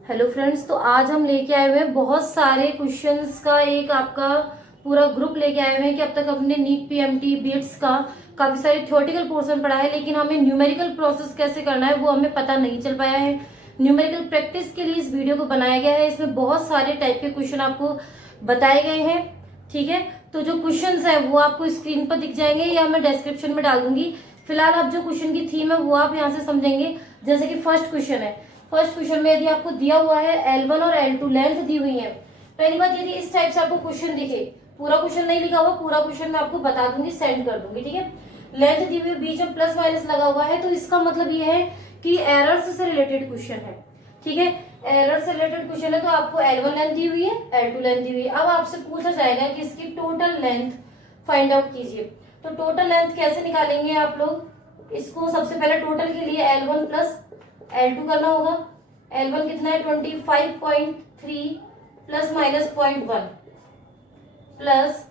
Hello friends, तो आज हम लेके आए हुए हैं बहुत सारे क्वेश्चंस का एक आपका पूरा ग्रुप लेके आए हुए हैं कि अब तक हमने नीट पीएमटी बीट्स का काफी सारे थ्योरेटिकल पोर्शन पढ़ा है, लेकिन हमें न्यूमेरिकल प्रोसेस कैसे करना है वो हमें पता नहीं चल पाया है। न्यूमेरिकल प्रैक्टिस के लिए इस वीडियो को बनाया गया है। इसमें बहुत सारे टाइप के क्वेश्चन आपको बताए गए हैं। ठीक है, तो जो क्वेश्चन है वो आपको स्क्रीन पर दिख जाएंगे या मैं डिस्क्रिप्शन में डाल दूंगी। फिलहाल आप जो क्वेश्चन की थीम है वो आप यहाँ से समझेंगे। जैसे कि फर्स्ट क्वेश्चन है, फर्स्ट क्वेश्चन में यदि आपको दिया हुआ है L1 और L2 लेंथ दी हुई है। पहली बात, यदि इस टाइप से आपको क्वेश्चन दिखे, पूरा क्वेश्चन नहीं लिखा हुआ, पूरा क्वेश्चन मैं आपको बता दूंगी, सेंड कर दूंगी। ठीक है, लेंथ दी हुई है, बीच में प्लस माइनस लगा हुआ है, तो इसका मतलब ये है कि एरर्स से रिलेटेड क्वेश्चन है। ठीक है, एरर से रिलेटेड क्वेश्चन है, तो आपको L1 लेंथ दी हुई है, L2 लेंथ दी हुई है। अब आपसे पूछा जाएगा कि इसकी टोटल लेंथ फाइंड आउट कीजिए। तो टोटल लेंथ कैसे निकालेंगे आप लोग? इसको सबसे पहले टोटल के लिए L1 प्लस L2 करना होगा। L1 कितना है 25.3 plus minus 0.1 plus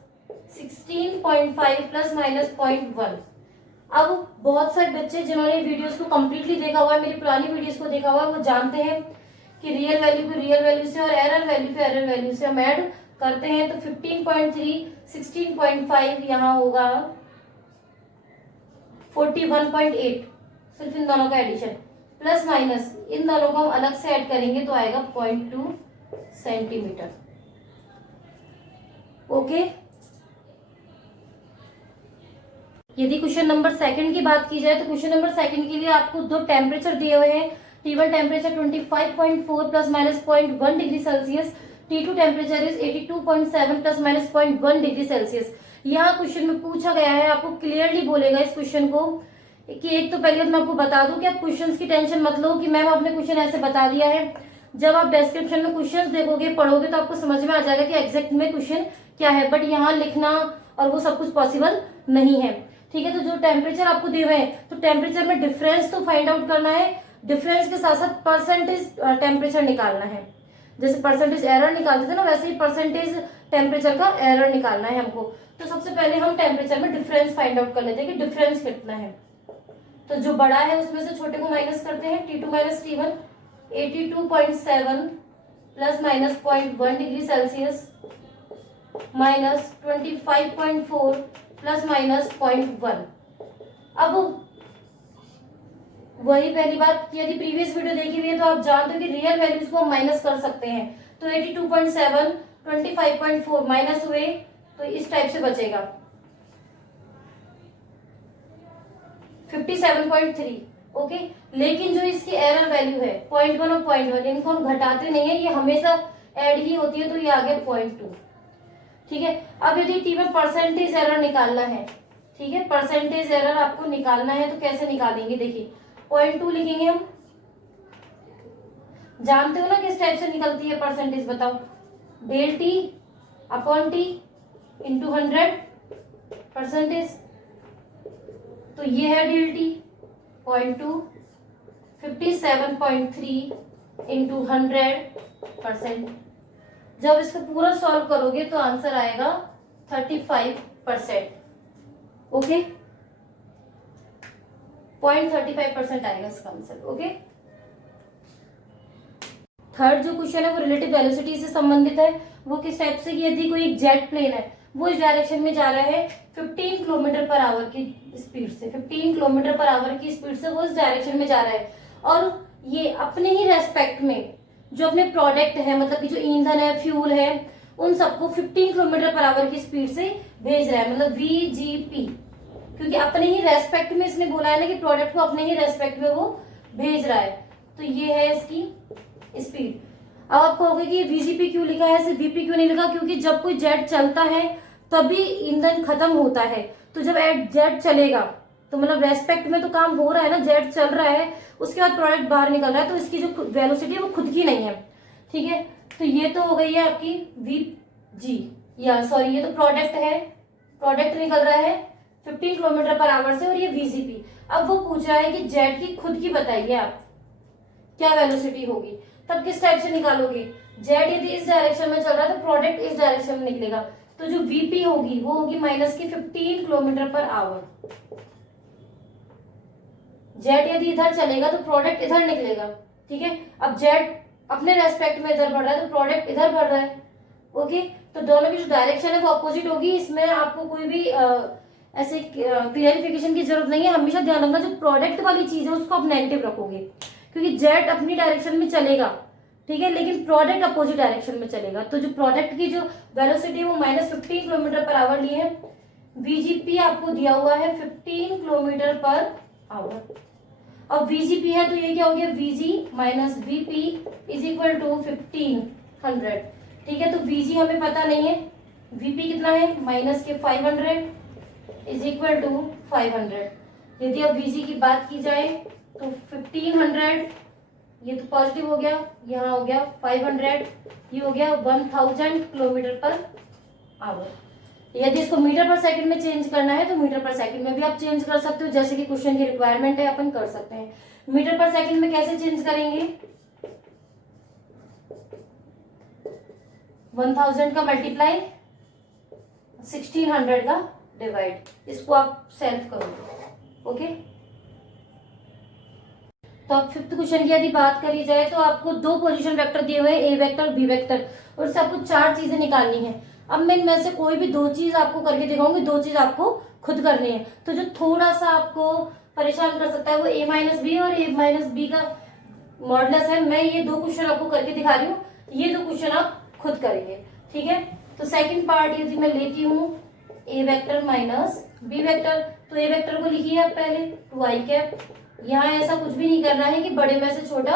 16.5 plus minus 0.1। अब बहुत सारे बच्चे जिन्होंने वीडियोस को कम्प्लीटली देखा हुआ है, मेरी पुरानी वीडियोस को देखा हुआ है, वो जानते हैं कि रियल वैल्यू को रियल वैल्यू से और एरर वैल्यू को एरर वैल्यू से हम ऐड करते हैं। तो 15.3 16.5 यहाँ होगा 41.8, सिर्फ इन दोनों का एडिशन प्लस माइनस इन दोनों को हम अलग से ऐड करेंगे तो आएगा 0.2 सेंटीमीटर। ओके, यदि क्वेश्चन नंबर सेकंड की बात की जाए तो क्वेश्चन नंबर सेकंड के लिए आपको दो टेम्परेचर दिए हुए हैं। T1 temperature 25.4 plus minus 0.1 degree Celsius, T2 temperature is 82.7 plus minus 0.1 degree Celsius. यहाँ क्वेश्चन में पूछा गया है, आपको क्लियरली बोलेगा इस क्वेश्चन को कि एक तो पहले मैं आपको बता दूं कि आप क्वेश्चंस की टेंशन मत लो कि मैम आपने क्वेश्चन ऐसे बता दिया है। जब आप डिस्क्रिप्शन में क्वेश्चंस देखोगे पढ़ोगे तो आपको समझ में आ जाएगा कि एग्जैक्ट में क्वेश्चन क्या है, बट यहाँ लिखना और वो सब कुछ पॉसिबल नहीं है। ठीक है, तो जो टेम्परेचर आपको दिए हुए हैं, तो टेम्परेचर में डिफरेंस तो फाइंड आउट करना है, डिफरेंस के साथ साथ परसेंटेज टेम्परेचर निकालना है। जैसे परसेंटेज एरर निकालते थे ना, वैसे ही परसेंटेज टेम्परेचर का एरर निकालना है हमको। तो सबसे पहले हम टेम्परेचर में डिफरेंस फाइंड आउट कर लेते हैं कि डिफरेंस कितना है। तो जो बड़ा है उसमें से छोटे को माइनस करते हैं। T2 minus T1 82.7 plus minus 0.1 degree Celsius minus 25.4 plus minus 0.1। अब वही पहली बात, यदि प्रीवियस वीडियो देखी हुई है तो आप जानते हो कि रियल वैल्यूज को हम माइनस कर सकते हैं। तो 82.7 25.4 माइनस हुए तो इस टाइप से बचेगा 57.3। ओके, लेकिन जो इसकी एरर वैल्यू है 0.1 और 0.1, इनको हम घटाते नहीं है, ये हमेशा ऐड ही होती है, तो ये आ गया 0.2। ठीक है, अब यदि टी में परसेंटेज एरर निकालना है, ठीक है, परसेंटेज एरर आपको निकालना है तो कैसे निकालेंगे? देखिए 0.2 लिखेंगे हम। जानते हो ना किस टाइप से निकलती है परसेंटेज, बताओ। Del T upon T into 100 percentage, तो ये है डेल टी 0.2 57.3 इंटू 100%। जब इसको पूरा सॉल्व करोगे तो आंसर आएगा 35%। ओके, 0.35% आएगा इसका आंसर। ओके, थर्ड जो क्वेश्चन है वो रिलेटिव वेलोसिटी से संबंधित है। वो किस टाइप से, यदि कोई जेट प्लेन है वो इस डायरेक्शन में जा रहा है 15 किलोमीटर पर आवर की स्पीड से, 15 किलोमीटर पर आवर की स्पीड से वो इस डायरेक्शन में जा रहा है, और ये अपने ही रेस्पेक्ट में जो अपने प्रोडक्ट है, मतलब कि जो ईंधन है, फ्यूल है, उन सबको 15 किलोमीटर पर आवर की स्पीड से भेज रहा है, मतलब VGP, क्योंकि अपने ही रेस्पेक्ट में इसने बोला है ना कि प्रोडक्ट को अपने ही रेस्पेक्ट में वो भेज रहा है, तो ये है इसकी स्पीड। अब आप कहोगे कि VGP क्यों लिखा है, सिर्फ VP क्यों नहीं लिखा? क्योंकि जब कोई जेट चलता है तभी ईंधन खत्म होता है, तो जब जेट चलेगा तो मतलब रेस्पेक्ट में तो काम हो रहा है ना, जेट चल रहा है, उसके बाद प्रोडक्ट बाहर निकल रहा है, तो इसकी जो वेलोसिटी है वो खुद की नहीं है। ठीक है, तो ये तो हो गई है आपकी VG, या सॉरी ये तो प्रोडक्ट है, प्रोडक्ट निकल रहा है 15 किलोमीटर पर आवर से, और ये VGP। अब वो पूछ रहा है कि जेट की खुद की बताइए आप क्या वेलोसिटी होगी। तब किस टाइप से निकालोगे? जेट यदि इस डायरेक्शन में चल रहा है तो प्रोडक्ट इस डायरेक्शन में निकलेगा, तो जो VP होगी वो होगी माइनस की 15 किलोमीटर पर आवर। जेट यदि इधर चलेगा तो प्रोडक्ट इधर निकलेगा। ठीक है, अब जेट अपने रेस्पेक्ट में इधर बढ़ रहा है तो प्रोडक्ट इधर बढ़ रहा है। ओके, तो दोनों की जो डायरेक्शन है वो अपोजिट होगी। इसमें आपको कोई भी ऐसे क्लियरिफिकेशन की जरूरत नहीं है। हमेशा ध्यान रखना जो प्रोडक्ट वाली चीज है उसको आप नेगेटिव रखोगे, क्योंकि जेट अपनी डायरेक्शन में चलेगा, ठीक है, लेकिन प्रोडक्ट अपोजिट डायरेक्शन में चलेगा। तो जो प्रोडक्ट की जो वेलोसिटी है वो -15 किलोमीटर पर आवर ली है। वीजीपी आपको दिया हुआ है 15 किलोमीटर पर आवर। अब वीजीपी है तो ये क्या हो गया, VG minus VP is equal to 1500। ठीक है, तो वीजी हमें पता नहीं है, वीपी कितना है माइनस के 500 इज इक्वल टू 500। यदि अब वीजी की बात की जाए तो 1500, ये तो पॉजिटिव हो गया, यहाँ हो गया 500, ये हो गया 1000 किलोमीटर पर आवर। यदि इसको मीटर पर सेकंड में चेंज करना है तो मीटर पर सेकंड में भी आप चेंज कर सकते हो, जैसे कि क्वेश्चन की रिक्वायरमेंट है अपन कर सकते हैं। मीटर पर सेकंड में कैसे चेंज करेंगे, 1000 का मल्टीप्लाई 1600 का डिवाइड, इसको आप सेल्फ करोगे। ओके, तो अब फिफ्थ क्वेश्चन की यदि बात करी जाए तो आपको दो पोजीशन वेक्टर दिए हुए हैं, ए वेक्टर बी वेक्टर, और इससे आपको चार चीजें निकालनी है। अब मैं इनमें से कोई भी दो चीज आपको करके दिखाऊंगी, दो चीज आपको खुद करनी है। तो जो थोड़ा सा आपको परेशान कर सकता है वो a माइनस बी और a माइनस बी का मॉडुलस है। मैं ये दो क्वेश्चन आपको करके दिखा रही हूँ, ये दो क्वेश्चन आप खुद करेंगे। ठीक है, तो सेकंड पार्ट यदि मैं लेती हूँ a vector minus B vector, तो a वेक्टर को लिखिए आप पहले 2i कैप। यहाँ ऐसा कुछ भी नहीं करना है कि बड़े में से छोटा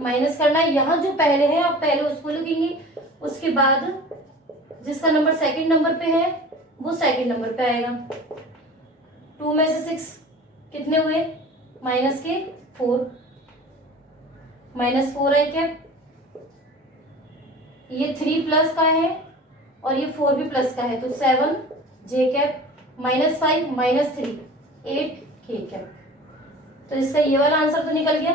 माइनस करना है, यहाँ जो पहले है आप पहले उसको लिखेंगे, उसके बाद जिसका नंबर सेकंड नंबर पे है वो सेकंड नंबर पे आएगा। 2 में से 6 कितने हुए, माइनस के 4, -4i कैप। ये 3 प्लस का है और ये 4 भी प्लस का है, तो 7j कैप, -5 -3 8k कैप। तो इसका ये वाला आंसर तो निकल गया।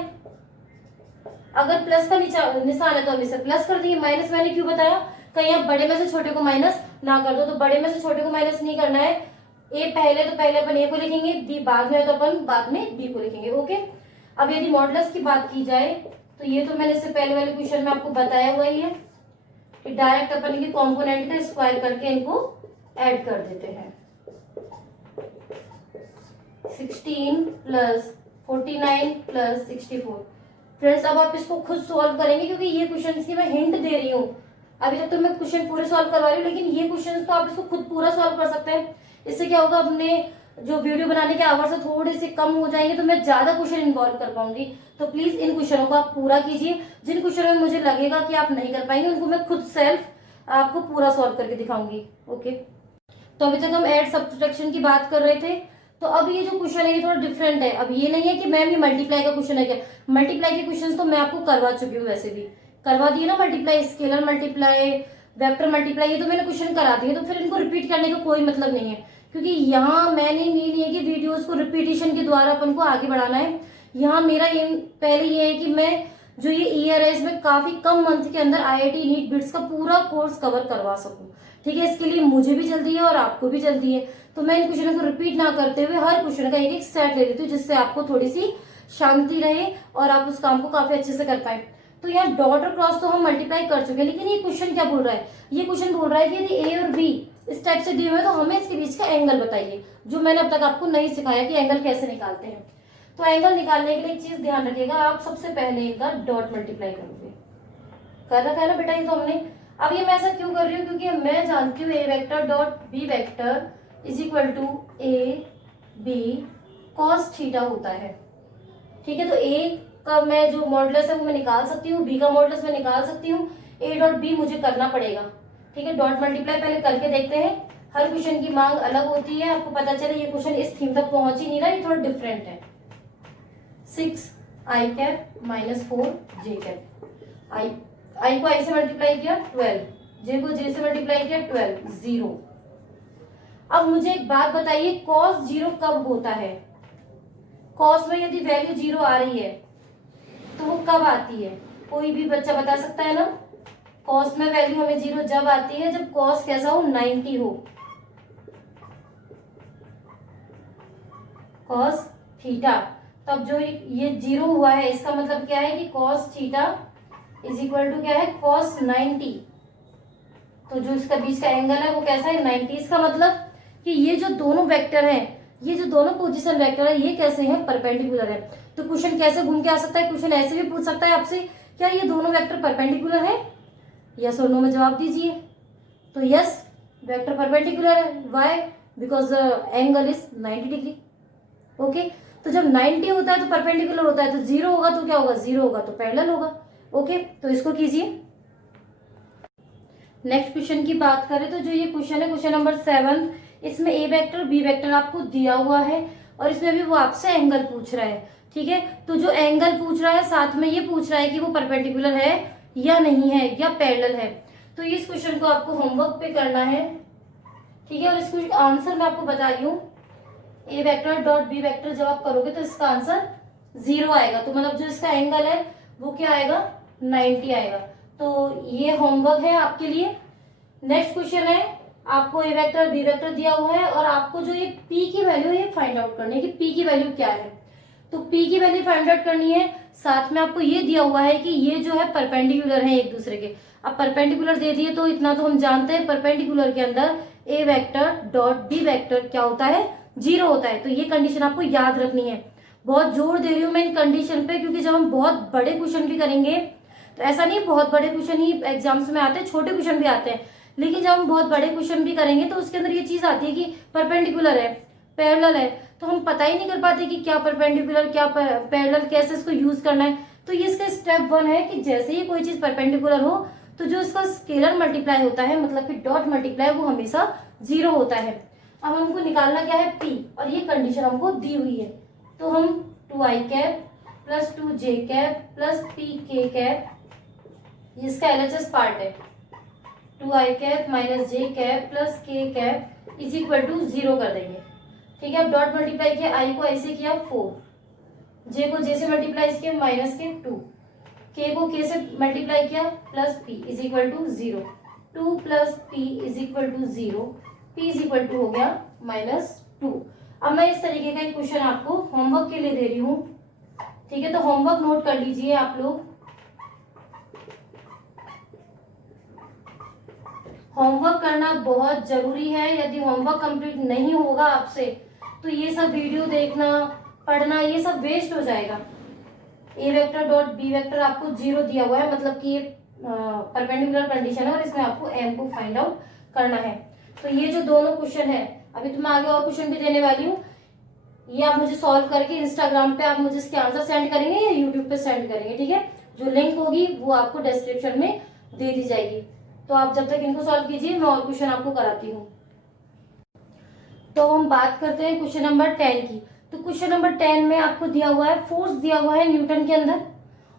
अगर प्लस का निशान है तो हम इसे प्लस कर देंगे। माइनस मैंने क्यों बताया, कहीं आप बड़े में से छोटे को माइनस ना कर दो, तो बड़े में से छोटे को माइनस नहीं करना है। ए पहले तो पहले अपन ए को लिखेंगे, बी बाद में है तो अपन बाद में बी को लिखेंगे। ओके, अब यदि मॉडुलस की बात की जाए तो ये तो मैंने इससे पहले वाले क्वेश्चन में आपको बताया हुआ ही है कि डायरेक्ट अपन इनके कॉम्पोनेंट का स्क्वायर करके इनको ऐड कर देते हैं। 16 प्लस 49 प्लस 64। फ्रेंड्स अब आप इसको खुद सॉल्व करेंगे, क्योंकि ये क्वेश्चन की मैं हिंट दे रही हूँ। अभी तक तो मैं क्वेश्चन पूरे सॉल्व करवा रही हूँ, लेकिन ये क्वेश्चन तो आप इसको खुद पूरा सॉल्व कर सकते हैं। इससे क्या होगा, अपने जो वीडियो बनाने के आवर से थोड़े से कम हो जाएंगे, तो मैं ज्यादा क्वेश्चन इन्वॉल्व कर पाऊंगी। तो प्लीज इन क्वेश्चनों को आप पूरा कीजिए। जिन क्वेश्चनों में मुझे लगेगा कि आप नहीं कर पाएंगे उनको मैं खुद सेल्फ आपको पूरा सॉल्व करके दिखाऊंगी। ओके, तो अभी तक हम ऐड सब्ट्रैक्शन की बात कर रहे थे। तो अब ये जो क्वेश्चन है ये थोड़ा डिफरेंट है। अब ये नहीं है कि मैम ये मल्टीप्लाई का क्वेश्चन है क्या, मल्टीप्लाई के क्वेश्चन तो मैं आपको करवा चुकी हूँ, वैसे भी करवा दिए ना multiply, scalar multiply, vector multiply, ये तो मैंने क्वेश्चन करा दिए। तो फिर इनको रिपीट करने का कोई मतलब नहीं है, क्योंकि यहाँ मैंने नहीं है कि वीडियोस को रिपीटिशन के द्वारा अपन को आगे बढ़ाना है। यहाँ मेरा एम पहले ये है कि मैं जो ये ईयर है इसमें काफी कम मंथ के अंदर IIT नीट बिट्स का पूरा कोर्स कवर करवा सकूं। ठीक है, इसके लिए मुझे भी जल्दी है और आपको भी जल्दी है। तो मैं इन क्वेश्चनों को रिपीट ना करते हुए हर क्वेश्चन का एक एक सेट ले लेती हूँ, जिससे आपको थोड़ी सी शांति रहे और आप उस काम को काफी अच्छे से कर पाए। तो यहाँ डॉट और क्रॉस तो हम मल्टीप्लाई कर चुके हैं, लेकिन ये क्वेश्चन क्या बोल रहा है, ये क्वेश्चन बोल रहा है कि यदि ए और बी इस टाइप से दिए हुए तो हमें इसके बीच का एंगल बताइए, जो मैंने अब तक आपको नहीं सिखाया कि एंगल कैसे निकालते हैं। तो एंगल निकालने के लिए एक चीज ध्यान रखिएगा, आप सबसे पहले इनका डॉट मल्टीप्लाई करोगे। कर रखा है ना बेटा ये तो हमने। अब ये मैं ऐसा क्यों कर रही हूँ, क्योंकि मैं जानती हूँ A vector dot B vector is equal to A B cos theta होता है। ठीक है, तो ए का मैं जो मॉडुलस है वो मैं निकाल सकती हूँ, बी का मॉडुलस मैं निकाल सकती हूँ, ए डॉट बी मुझे करना पड़ेगा। ठीक है, डॉट मल्टीप्लाई पहले करके देखते हैं। हर क्वेश्चन की मांग अलग होती है, आपको पता चले ये क्वेश्चन इस थीम तक पहुंच ही नहीं रहा, ये थोड़ा डिफरेंट है। 6i cap -4j cap, i को आई से मल्टीप्लाई किया 12, जे को जे से मल्टीप्लाई किया 12, 0। अब मुझे एक बात बताइए, cos 0 कब होता है? cos में यदि वैल्यू 0 आ रही है तो वो कब आती है? कोई भी बच्चा बता सकता है ना? cos में वैल्यू हमें 0 जब आती है जब cos कैसा हो, 90 हो। cos थीटा, तब जो ये 0 हुआ है इसका मतलब क्या है कि cos theta is equal to क्या है, cos 90। तो जो इसका बीच का एंगल है वो कैसा है, 90। इसका मतलब कि ये जो दोनों वेक्टर हैं, ये जो दोनों पोजीशन वेक्टर है, ये कैसे हैं, परपेंडिकुलर है। तो क्वेश्चन कैसे घूम के आ सकता है, क्वेश्चन ऐसे भी पूछ सकता है आपसे, क्या ये दोनों वेक्टर परपेंडिकुलर है, यस और नो में जवाब दीजिए। तो यस, वेक्टर परपेंडिकुलर है। Why, because angle is 90 degree. Okay, तो जब 90 होता है तो परपेंडिकुलर होता है, तो 0 होगा तो क्या होगा, 0 होगा तो पैरेलल होगा। ओके, तो इसको कीजिए। नेक्स्ट क्वेश्चन की बात करें तो जो ये क्वेश्चन है, क्वेश्चन नंबर 7, इसमें ए वेक्टर बी वेक्टर आपको दिया हुआ है और इसमें भी वो आपसे एंगल पूछ रहा है। ठीक है, तो जो एंगल पूछ रहा है साथ में ये पूछ रहा है कि वो परपेंडिकुलर है या नहीं है या पैरेलल है। तो इस क्वेश्चन को आपको होमवर्क पे करना है। ठीक है, और इसको आंसर मैं आपको बता रही हूँ, A vector dot B vector जब आप करोगे तो इसका आंसर 0 आएगा। तो मतलब जो इसका एंगल है वो क्या आएगा, 90 आएगा। तो ये होमवर्क है आपके लिए। नेक्स्ट क्वेश्चन है, आपको ए वेक्टर बी वेक्टर दिया हुआ है और आपको जो ये पी की वैल्यू है ये फाइंड आउट करनी है कि पी की वैल्यू क्या है। तो पी की वैल्यू फाइंड आउट करनी है, साथ में आपको ये दिया हुआ है कि ये जो है परपेंडिकुलर है एक दूसरे के। अब परपेंडिकुलर दे दिए तो इतना तो हम जानते हैं, परपेंडिकुलर के अंदर ए वेक्टर डॉट बी वेक्टर क्या होता है, 0 होता है। तो ये कंडीशन आपको याद रखनी है। बहुत जोर दे रही हूँ मैं इन कंडीशन पे, क्योंकि जब हम बहुत बड़े क्वेश्चन भी करेंगे, तो ऐसा नहीं बहुत बड़े क्वेश्चन ही एग्जाम्स में आते हैं, छोटे क्वेश्चन भी आते हैं, लेकिन जब हम बहुत बड़े क्वेश्चन भी करेंगे तो उसके अंदर ये चीज आती है कि परपेंडिकुलर है, पैरेलल है, तो हम पता ही नहीं कर पाते कि क्या परपेंडिकुलर क्या पैरेलल, कैसे इसको यूज करना है। तो ये इसका स्टेप 1 है कि जैसे ही कोई चीज परपेंडिकुलर हो तो जो इसका स्केलर मल्टीप्लाई होता है, मतलब कि डॉट मल्टीप्लाई, वो हमेशा 0 होता है। अब हमको निकालना क्या है, पी, और ये कंडीशन हमको दी हुई है। तो हम 2i cap plus 2j cap plus pk cap, इसका LHS पार्ट है, 2i cap minus j cap plus k cap is equal to 0 कर देंगे। ठीक है, अब डॉट मल्टीप्लाई किया, i को i से किया 4, j को j से मल्टीप्लाई किया माइनस के 2, k को k से मल्टीप्लाई किया plus p is equal to 0, 2 plus p is equal to 0, p is equal to हो गया -2। अब मैं इस तरीके का एक क्वेश्चन आपको होमवर्क के लिए दे रही हूँ। ठीक है, तो होमवर्क नोट कर लीजिए आप लोग। होमवर्क करना बहुत जरूरी है। यदि होमवर्क कंप्लीट नहीं होगा आपसे तो ये सब वीडियो देखना, पढ़ना, ये सब वेस्ट हो जाएगा। ए वेक्टर डॉट बी वेक्टर आपको 0 दिया हुआ है, मतलब कि ये परपेंडिकुलर कंडीशन है और इसमें आपको एम को फाइंड आउट करना है। तो ये जो दोनों क्वेश्चन है, अभी तो मैं आगे और क्वेश्चन भी देने वाली हूँ, ये आप मुझे सॉल्व करके इंस्टाग्राम पे आप मुझे इसके आंसर सेंड करेंगे या यूट्यूब पे सेंड करेंगे। ठीक है, जो लिंक होगी वो आपको डिस्क्रिप्शन में दे दी जाएगी। तो आप जब तक इनको सॉल्व कीजिए, मैं और क्वेश्चन आपको कराती हूँ। तो हम बात करते हैं क्वेश्चन नंबर 10 की। तो क्वेश्चन नंबर 10 में आपको दिया हुआ है, फोर्स दिया हुआ है न्यूटन के अंदर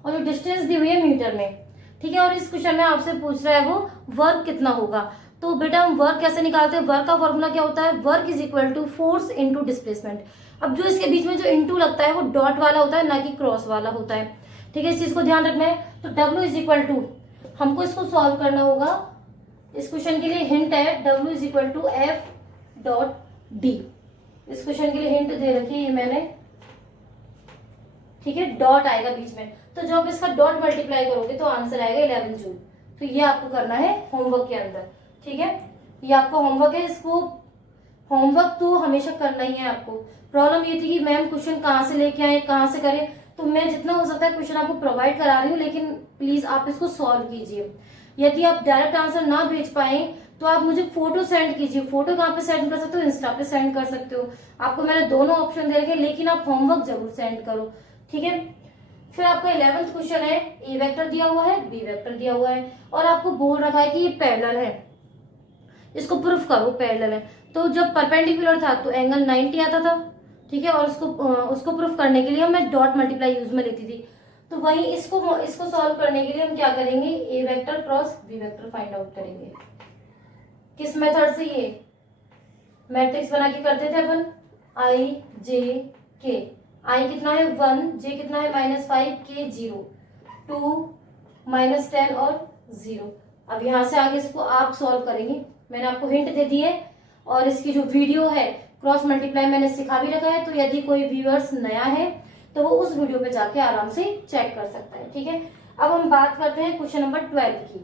और जो डिस्टेंस दी हुई है मीटर में। ठीक है, और इस क्वेश्चन में आपसे पूछ रहा है वो वर्क कितना होगा। तो बेटा हम वर्क कैसे निकालते हैं, वर्क का फॉर्मूला क्या होता है, work is equal to force into displacement. अब जो इसके बीच में जो इंटू लगता है वो डॉट वाला होता है, ना कि क्रॉस वाला होता है। ठीक है, इस चीज को ध्यान रखना है। तो W इज इक्वल टू, हमको इसको सॉल्व करना होगा। इस क्वेश्चन के लिए हिंट है W is equal to F dot D। इस क्वेश्चन के लिए हिंट दे रखी है ये मैंने। ठीक है, डॉट आएगा बीच में, तो जब इसका डॉट मल्टीप्लाई करोगे तो आंसर आएगा 11 जूल। तो ये आपको करना है होमवर्क के अंदर। ठीक है, ये आपका होमवर्क है। इसको होमवर्क तो हमेशा करना ही है आपको। प्रॉब्लम ये थी कि मैम क्वेश्चन कहाँ से लेके आए, कहाँ से करें, तो मैं जितना हो सकता है क्वेश्चन आपको प्रोवाइड करा रही हूँ, लेकिन प्लीज आप इसको सॉल्व कीजिए। यदि आप डायरेक्ट आंसर ना भेज पाए तो आप मुझे फोटो सेंड कीजिए। फोटो कहाँ पे सेंड कर सकते हो, इंस्टा पे सेंड कर सकते हो। आपको मैंने दोनों ऑप्शन दे रखे, लेकिन आप होमवर्क जरूर सेंड करो। ठीक है, फिर आपका 11th क्वेश्चन है, ए वेक्टर दिया हुआ है, बी वेक्टर दिया हुआ है और आपको बोल रखा है कि ये पैरेलल है, इसको प्रूफ करो पैरेलल है। तो जब परपेंडिकुलर था तो एंगल 90 आता था। ठीक है, और उसको प्रूफ करने के लिए मैं डॉट मल्टीप्लाई यूज में लेती थी। तो वही इसको सॉल्व करने के लिए हम क्या करेंगे, A vector cross B vector find out करेंगे। किस मेथड से, ये मैट्रिक्स बना के करते थे अपन, I J K। I कितना है 1, J कितना है -5, K 0, 2 -10 और 0। अब यहाँ से आगे इसको आप सॉल्व करेंगे। मैंने आपको हिंट दे दी है और इसकी जो वीडियो है क्रॉस मल्टीप्लाई मैंने सिखा भी रखा है। तो यदि कोई व्यूअर्स नया है तो वो उस वीडियो पे जाके आराम से चेक कर सकता है। ठीक है, अब हम बात करते हैं क्वेश्चन नंबर 12 की।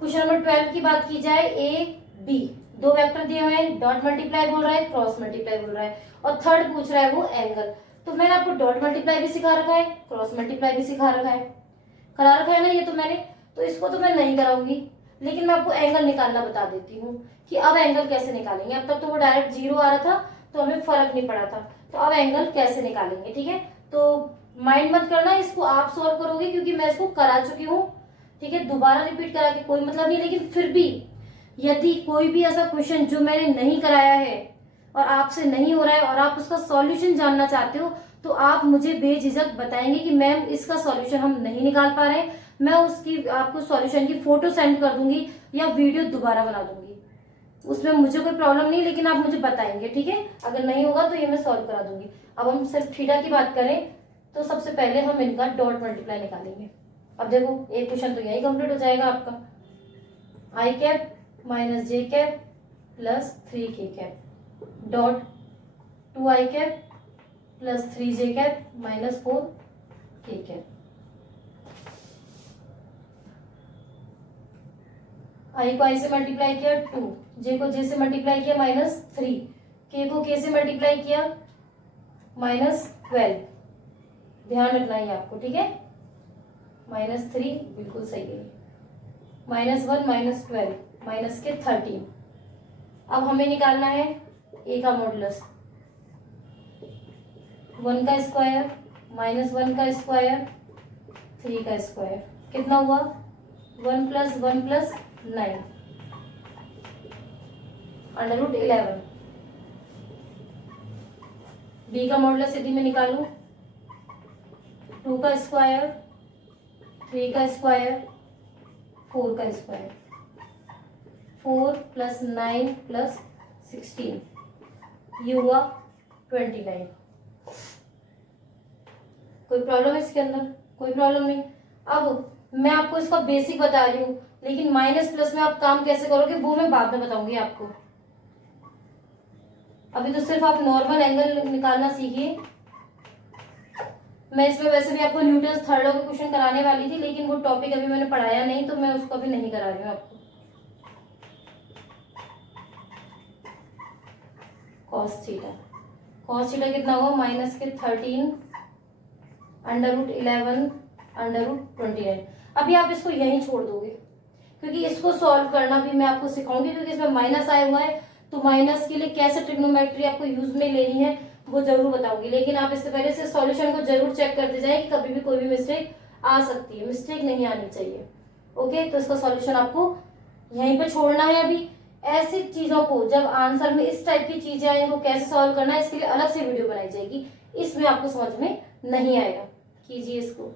क्वेश्चन नंबर 12 की बात की जाए, ए बी दो वेक्टर दिए हुए हैं, डॉट मल्टीप्लाई बोल रहा है, क्रॉस मल्टीप्लाई बोल रहा है, और थर्ड पूछ रहा है वो एंगल। तो मैंने आपको डॉट मल्टीप्लाई भी सिखा रखा है, क्रॉस मल्टीप्लाई भी सिखा रखा है, करा रखा है ना ये तो मैंने, तो इसको तो मैं नहीं कराऊंगी, लेकिन मैं आपको एंगल निकालना बता देती हूँ कि अब एंगल कैसे निकालेंगे। अब तक तो वो डायरेक्ट 0 आ रहा था तो हमें फर्क नहीं पड़ा था, तो अब एंगल कैसे निकालेंगे। ठीक है, तो माइंड मत करना, इसको आप सॉल्व करोगे क्योंकि मैं इसको करा चुकी हूँ। ठीक है, दोबारा रिपीट करा के कोई मतलब नहीं, लेकिन फिर भी यदि कोई भी ऐसा क्वेश्चन जो मैंने नहीं कराया है और आपसे नहीं हो रहा है और आप उसका सॉल्यूशन जानना चाहते हो, तो आप मुझे बेझिझक बताएंगे कि मैम इसका सॉल्यूशन हम नहीं निकाल पा रहे हैं, मैं उसकी आपको सॉल्यूशन की फोटो सेंड कर दूंगी या वीडियो दोबारा बना दूंगी, उसमें मुझे कोई प्रॉब्लम नहीं, लेकिन आप मुझे बताएंगे। ठीक है, अगर नहीं होगा तो ये मैं सॉल्व करा दूंगी। अब हम सिर्फ थीटा की बात करें तो सबसे पहले हम इनका डॉट मल्टीप्लाई निकालेंगे। अब देखो एक क्वेश्चन तो यही कंप्लीट हो जाएगा आपका, i cap minus j cap plus 3k cap dot 2i cap plus 3j cap minus 4k cap. I को आई से मल्टीप्लाई किया 2, जे को जे से मल्टीप्लाई किया माइनस 3, के को के से मल्टीप्लाई किया माइनस 12, ध्यान रखना है आपको। ठीक है, माइनस 3 बिल्कुल सही है, माइनस 1 माइनस 12 माइनस के 13। अब हमें निकालना है ए का मॉडुलस, 1 का स्क्वायर माइनस 1 का स्क्वायर 3 का स्क्वायर कितना हुआ, 1 plus 1 plus 9 under root 11। B का मॉडुलस यदि मैं निकालू, 2 का स्क्वायर 3 का स्क्वायर 4 का स्क्वायर, 4 प्लस 9 प्लस 16, ये हुआ 29। कोई प्रॉब्लम है इसके अंदर? कोई प्रॉब्लम नहीं। अब मैं आपको इसका बेसिक बता रही हूँ, लेकिन माइनस प्लस में आप काम कैसे करोगे वो मैं बाद में बताऊंगी आपको। अभी तो सिर्फ आप नॉर्मल एंगल निकालना सीखिए। मैं इसमें वैसे भी आपको न्यूटन थर्ड लॉ के क्वेश्चन कराने वाली थी, लेकिन वो टॉपिक अभी मैंने पढ़ाया नहीं तो मैं उसको अभी नहीं करा रही हूँ आपको। कॉस थीटा कितना हुआ, माइनस के 13 अंडर रूट 11 अंडर रूट 29। अभी आप इसको यहीं छोड़ दोगे क्योंकि इसको सॉल्व करना भी मैं आपको सिखाऊंगी, क्योंकि इसमें माइनस आया हुआ है तो माइनस के लिए कैसे ट्रिग्नोमेट्री आपको यूज में लेनी है वो जरूर बताऊंगी। लेकिन आप इससे पहले से सॉल्यूशन को जरूर चेक करते जाए कि कभी भी कोई भी मिस्टेक आ सकती है, मिस्टेक नहीं आनी चाहिए। ओके, तो इसका सॉल्यूशन आपको यहीं पे छोड़ना है। अभी ऐसी चीजों को जब आंसर में इस टाइप की चीजें आए इनको कैसे सॉल्व करना है इसके लिए अलग से वीडियो बनाई जाएगी, इसमें आपको समझ में नहीं आएगा। कीजिए इसको।